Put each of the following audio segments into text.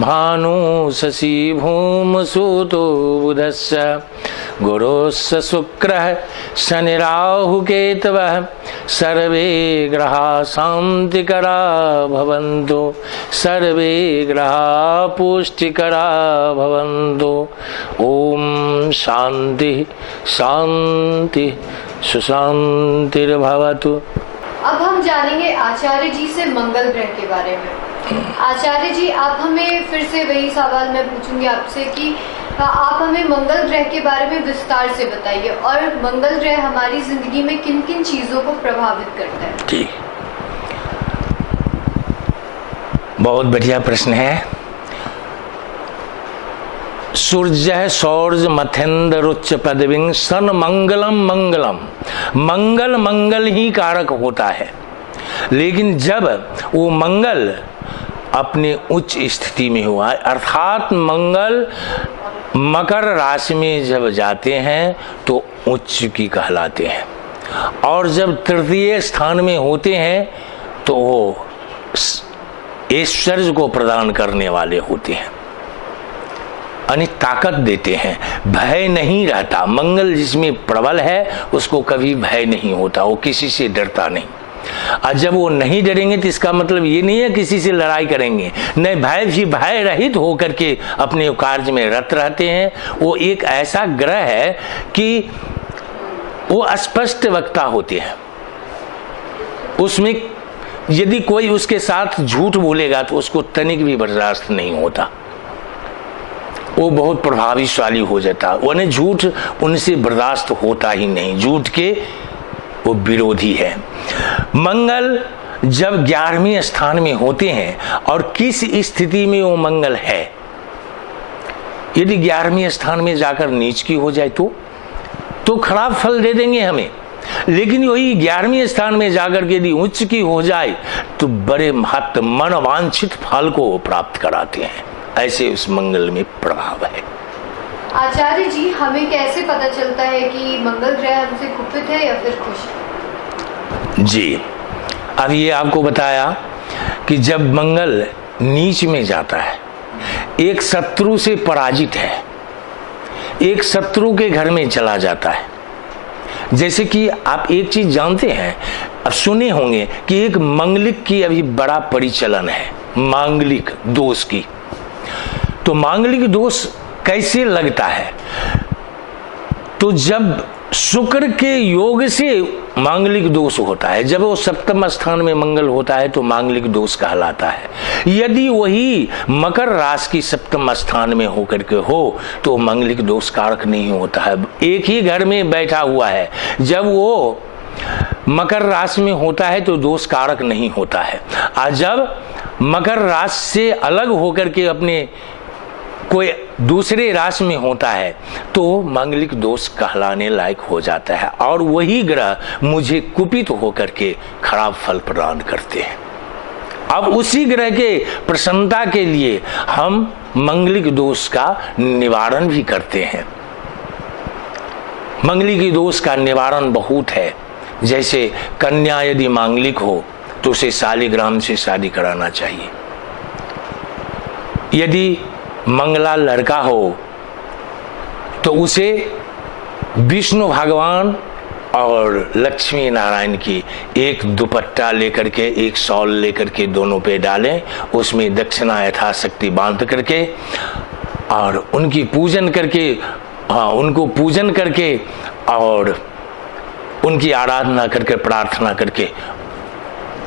भानु शशि भूम सूतो बुधस्य गुरुस्य शुक्रः शनि राहु केतवः सर्वे ग्रहा शांतिकरा भवन्तु सर्वे ग्रहा पुष्टिकरा भवन्तु। ओम शांति शांति सुशांतिर्भवतु। अब हम जानेंगे आचार्य जी से मंगल ग्रह के बारे में। आचार्य जी, आप हमें फिर से वही सवाल मैं पूछूंगी आपसे कि आप हमें मंगल ग्रह के बारे में विस्तार से बताइए और मंगल ग्रह हमारी जिंदगी में किन किन चीजों को प्रभावित करता है। ठीक, बहुत बढ़िया प्रश्न है। सूर्य सौर्य मथेंद्र रुच्च पदविंग सन मंगलम मंगलम। मंगल मंगल ही कारक होता है, लेकिन जब वो मंगल अपने उच्च स्थिति में हुआ, अर्थात मंगल मकर राशि में जब जाते हैं तो उच्च की कहलाते हैं, और जब तृतीय स्थान में होते हैं तो वो ऐश्वर्य को प्रदान करने वाले होते हैं, यानी ताकत देते हैं, भय नहीं रहता। मंगल जिसमें प्रबल है उसको कभी भय नहीं होता, वो किसी से डरता नहीं। और जब वो नहीं डरेंगे तो इसका मतलब ये नहीं है किसी से लड़ाई करेंगे, नहीं, भय भी भय रहित होकर के अपने कार्य में रत रहते हैं। वो एक ऐसा ग्रह है कि वो स्पष्ट वक्ता होते हैं, उसमें यदि कोई उसके साथ झूठ बोलेगा तो उसको तनिक भी बर्दाश्त नहीं होता, वो बहुत प्रभावशाली हो जाता। उन्हें झूठ उनसे बर्दाश्त होता ही नहीं, झूठ के वो विरोधी है। मंगल जब 11वें स्थान में होते हैं, और किस स्थिति में वो मंगल है, यदि 11वें स्थान में जाकर नीच की हो जाए तो खराब फल दे देंगे हमें, लेकिन वही 11वें स्थान में जाकर यदि उच्च की हो जाए तो बड़े महत्व मनोवांछित फल को प्राप्त कराते हैं। ऐसे उस मंगल में प्रभाव है। आचार्य जी, हमें कैसे पता चलता है कि मंगल ग्रह हमसे कुपित है या फिर खुश है? जी, अब ये आपको बताया कि जब मंगल नीच में जाता है, एक शत्रु से पराजित है, एक शत्रु के घर में चला जाता है। जैसे कि आप एक चीज जानते हैं, अब सुने होंगे कि एक मांगलिक की अभी बड़ा परिचलन है, मांगलिक दोष की। तो मांगलिक दोष कैसे लगता है, तो जब शुक्र के योग से मांगलिक दोष होता है, जब वो सप्तम स्थान में मंगल होता है तो मांगलिक दोष कहलाता है। यदि वही मकर राशि की सप्तम स्थान में होकर के हो तो मांगलिक दोष कारक नहीं होता है, एक ही घर में बैठा हुआ है। जब वो मकर राशि में होता है तो दोष कारक नहीं होता है, और जब मकर राशि से अलग होकर के अपने कोई दूसरे राशि में होता है तो मांगलिक दोष कहलाने लायक हो जाता है, और वही ग्रह मुझे कुपित होकर के खराब फल प्रदान करते हैं। अब उसी ग्रह के प्रसन्नता के लिए हम मांगलिक दोष का निवारण भी करते हैं। मांगलिक दोष का निवारण बहुत है। जैसे कन्या यदि मांगलिक हो तो उसे शालिग्राम से शादी कराना चाहिए। यदि मंगला लड़का हो तो उसे विष्णु भगवान और लक्ष्मी नारायण की एक दुपट्टा लेकर के, एक शॉल लेकर के दोनों पे डालें, उसमें दक्षिणा यथाशक्ति बांध करके और उनकी पूजन करके, उनको पूजन करके और उनकी आराधना करके, प्रार्थना करके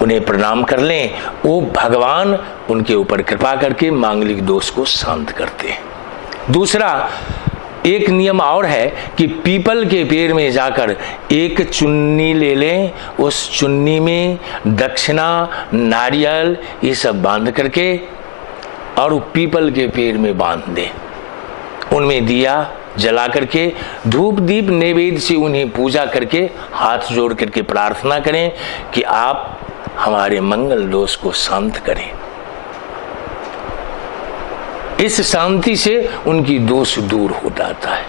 उन्हें प्रणाम कर लें। वो भगवान उनके ऊपर कृपा करके मांगलिक दोष को शांत करते हैं। दूसरा एक नियम और है कि पीपल के पेड़ में जाकर एक चुन्नी ले लें, उस चुन्नी में दक्षिणा, नारियल ये सब बांध करके और पीपल के पेड़ में बांध दें, उनमें दिया जला करके धूप दीप नैवेद्य से उन्हें पूजा करके हाथ जोड़ करके प्रार्थना करें कि आप हमारे मंगल दोष को शांत करें। इस शांति से उनकी दोष दूर हो जाता है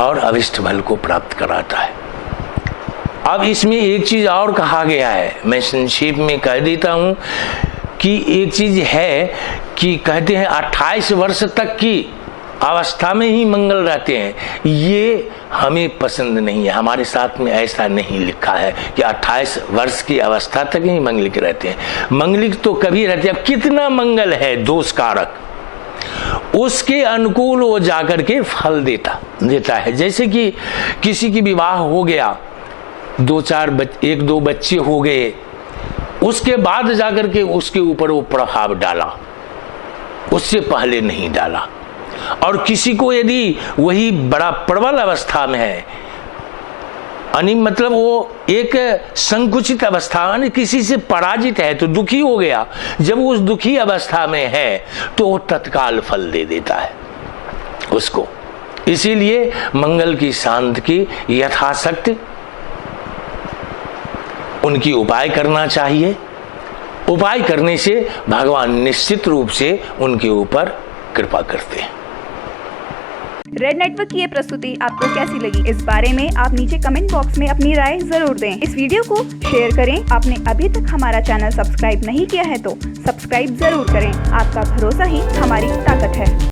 और अभिष्ट फल को प्राप्त कराता है। अब इसमें एक चीज और कहा गया है, मैं संक्षेप में कह देता हूं कि एक चीज है कि कहते हैं 28 वर्ष तक की अवस्था में ही मंगल रहते हैं, ये हमें पसंद नहीं है। हमारे साथ में ऐसा नहीं लिखा है कि 28 वर्ष की अवस्था तक ही मंगलिक रहते हैं। मंगलिक तो कभी रहते हैं। अब कितना मंगल है दोष कारक, उसके अनुकूल वो जाकर के फल देता है। जैसे कि किसी की विवाह हो गया, 1-2 बच्चे हो गए, उसके बाद जाकर के उसके ऊपर वो प्रभाव डाला, उससे पहले नहीं डाला। और किसी को यदि वही बड़ा प्रबल अवस्था में है, मतलब वो एक संकुचित अवस्था में किसी से पराजित है तो दुखी हो गया, जब वो उस दुखी अवस्था में है तो वो तत्काल फल दे देता है उसको। इसीलिए मंगल की शांति की यथाशक्ति उनकी उपाय करना चाहिए। उपाय करने से भगवान निश्चित रूप से उनके ऊपर कृपा करते हैं। रेड नेटवर्क की ये प्रस्तुति आपको कैसी लगी, इस बारे में आप नीचे कमेंट बॉक्स में अपनी राय जरूर दें। इस वीडियो को शेयर करें। आपने अभी तक हमारा चैनल सब्सक्राइब नहीं किया है तो सब्सक्राइब जरूर करें। आपका भरोसा ही हमारी ताकत है।